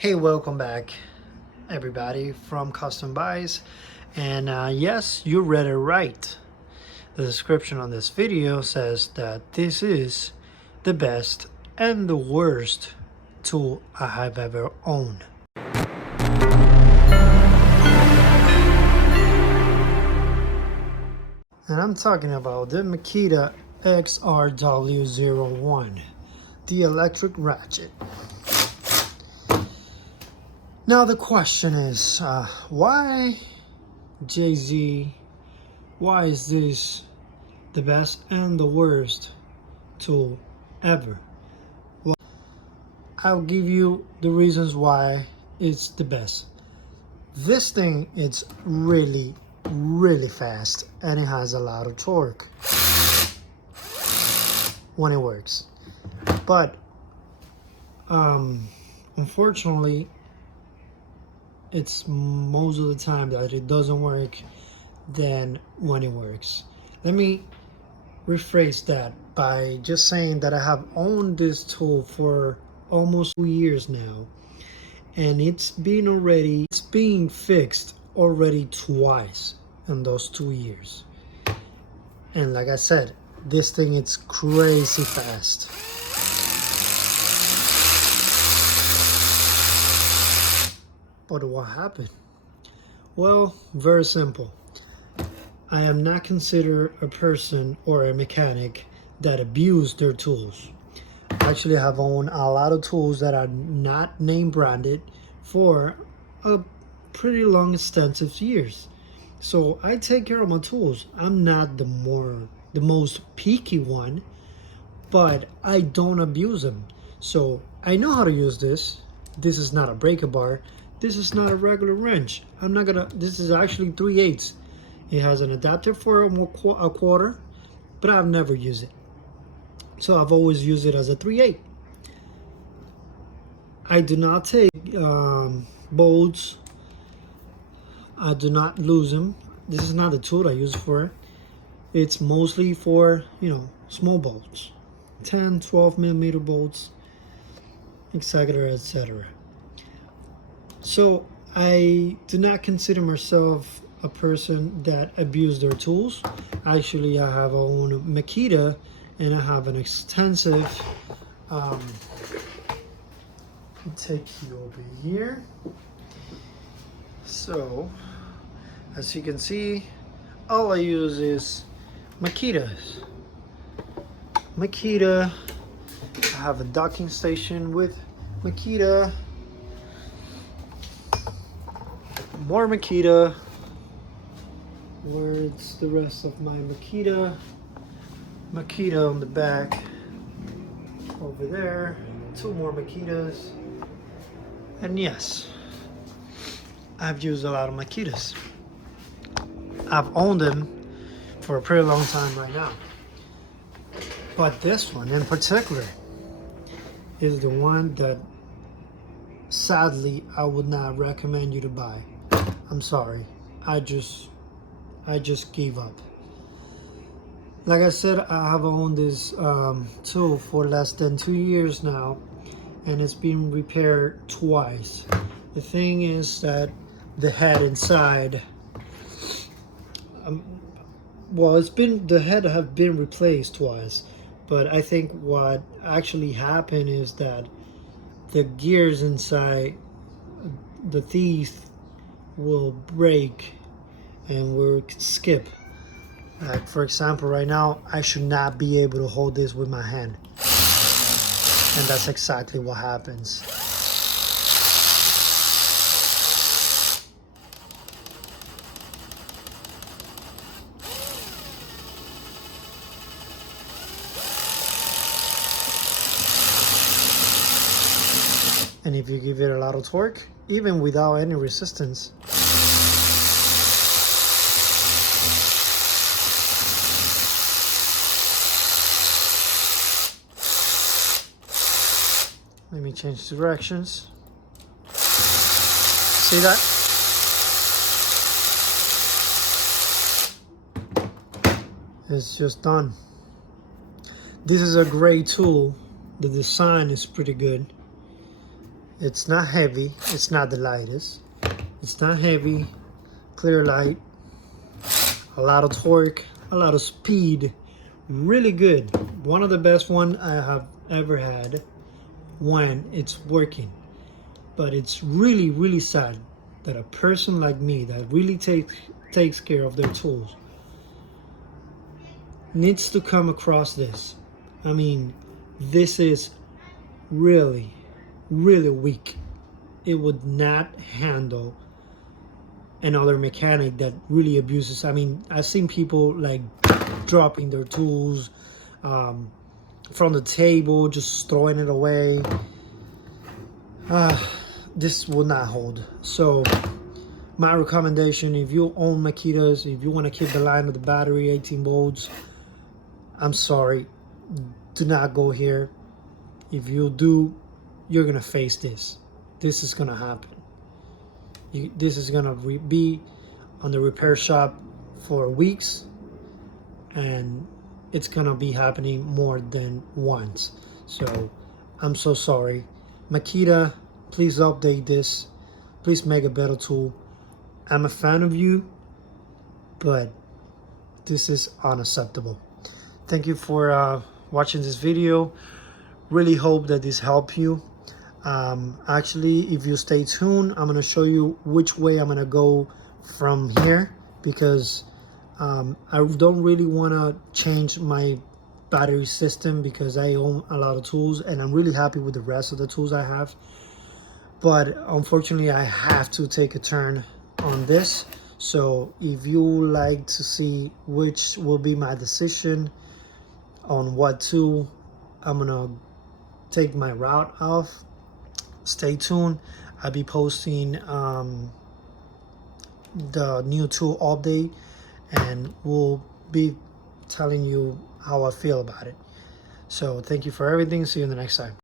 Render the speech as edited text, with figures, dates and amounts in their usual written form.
Hey, welcome back everybody from Custom Buys. And yes, you read it right. The description on this video says that this is the best and the worst tool I have ever owned. And I'm talking about the Makita xrw01, the electric ratchet. Now the question is, why Jay-Z, why is this the best and the worst tool ever? Well, I'll give you the reasons why it's the best. This thing, it's really fast and it has a lot of torque when it works. But unfortunately, it's most of the time that it doesn't work than when it works. Let me rephrase that by just saying that I have owned this tool for almost 2 years now, and it's being fixed already twice in those 2 years. And like I said, this thing, it's crazy fast. But what happened? Well, very simple. I am not considered a person or a mechanic that abuse their tools. Actually, I have owned a lot of tools that are not name branded for a pretty long, extensive years. So I take care of my tools. I'm not the most peaky one, but I don't abuse them. So I know how to use this. This is not a breaker bar. This is not a regular wrench. This is actually 3/8. It has an adapter for a quarter, but I've never used it. So I've always used it as a 3/8. I do not take bolts. I do not lose them. This is not the tool I use for it. It's mostly for, small bolts. 10, 12 millimeter bolts, etc., etc. So I do not consider myself a person that abuse their tools. Actually, I have owned Makita, and I have an extensive I'll take you over here. So as you can see, all I use is Makitas. I have a docking station with Makita. More Makita. Where's the rest of my Makita? Makita on the back over there. 2 more Makitas. And yes, I've used a lot of Makitas. I've owned them for a pretty long time right now. But this one in particular is the one that sadly I would not recommend you to buy. I'm sorry. I just gave up. Like I said, I have owned this tool for less than 2 years now, and it's been repaired twice. The thing is that the head inside, the head have been replaced twice, but I think what actually happened is that the gears inside, the teeth will break and will skip. Like for example, right now I should not be able to hold this with my hand, and that's exactly what happens. And if you give it a lot of torque, even without any resistance, let me change directions. See that? It's just done. This is a great tool. The design is pretty good. It's not heavy. It's not the lightest. It's not heavy. Clear light. A lot of torque. A lot of speed. Really good. One of the best one I have ever had when it's working. But it's really, really sad that a person like me that really takes care of their tools needs to come across this. I mean, this is really, really weak. It would not handle another mechanic that really abuses. I mean, I've seen people like dropping their tools from the table, just throwing it away. This will not hold. So my recommendation, if you own Makitas, if you want to keep the line of the battery 18 volts, I'm sorry, do not go here. If you do, you're gonna face this. This is gonna happen. This is gonna be on the repair shop for weeks, and it's gonna be happening more than once. So I'm so sorry. Makita, please update this. Please make a better tool. I'm a fan of you, but this is unacceptable. Thank you for watching this video. Really hope that this helped you. Actually, if you stay tuned, I'm gonna show you which way I'm gonna go from here, because I don't really want to change my battery system because I own a lot of tools and I'm really happy with the rest of the tools I have. But unfortunately, I have to take a turn on this. So if you like to see which will be my decision on what tool I'm gonna take my route off, stay tuned. I'll be posting the new tool update, and we'll be telling you how I feel about it. So thank you for everything. See you in the next time.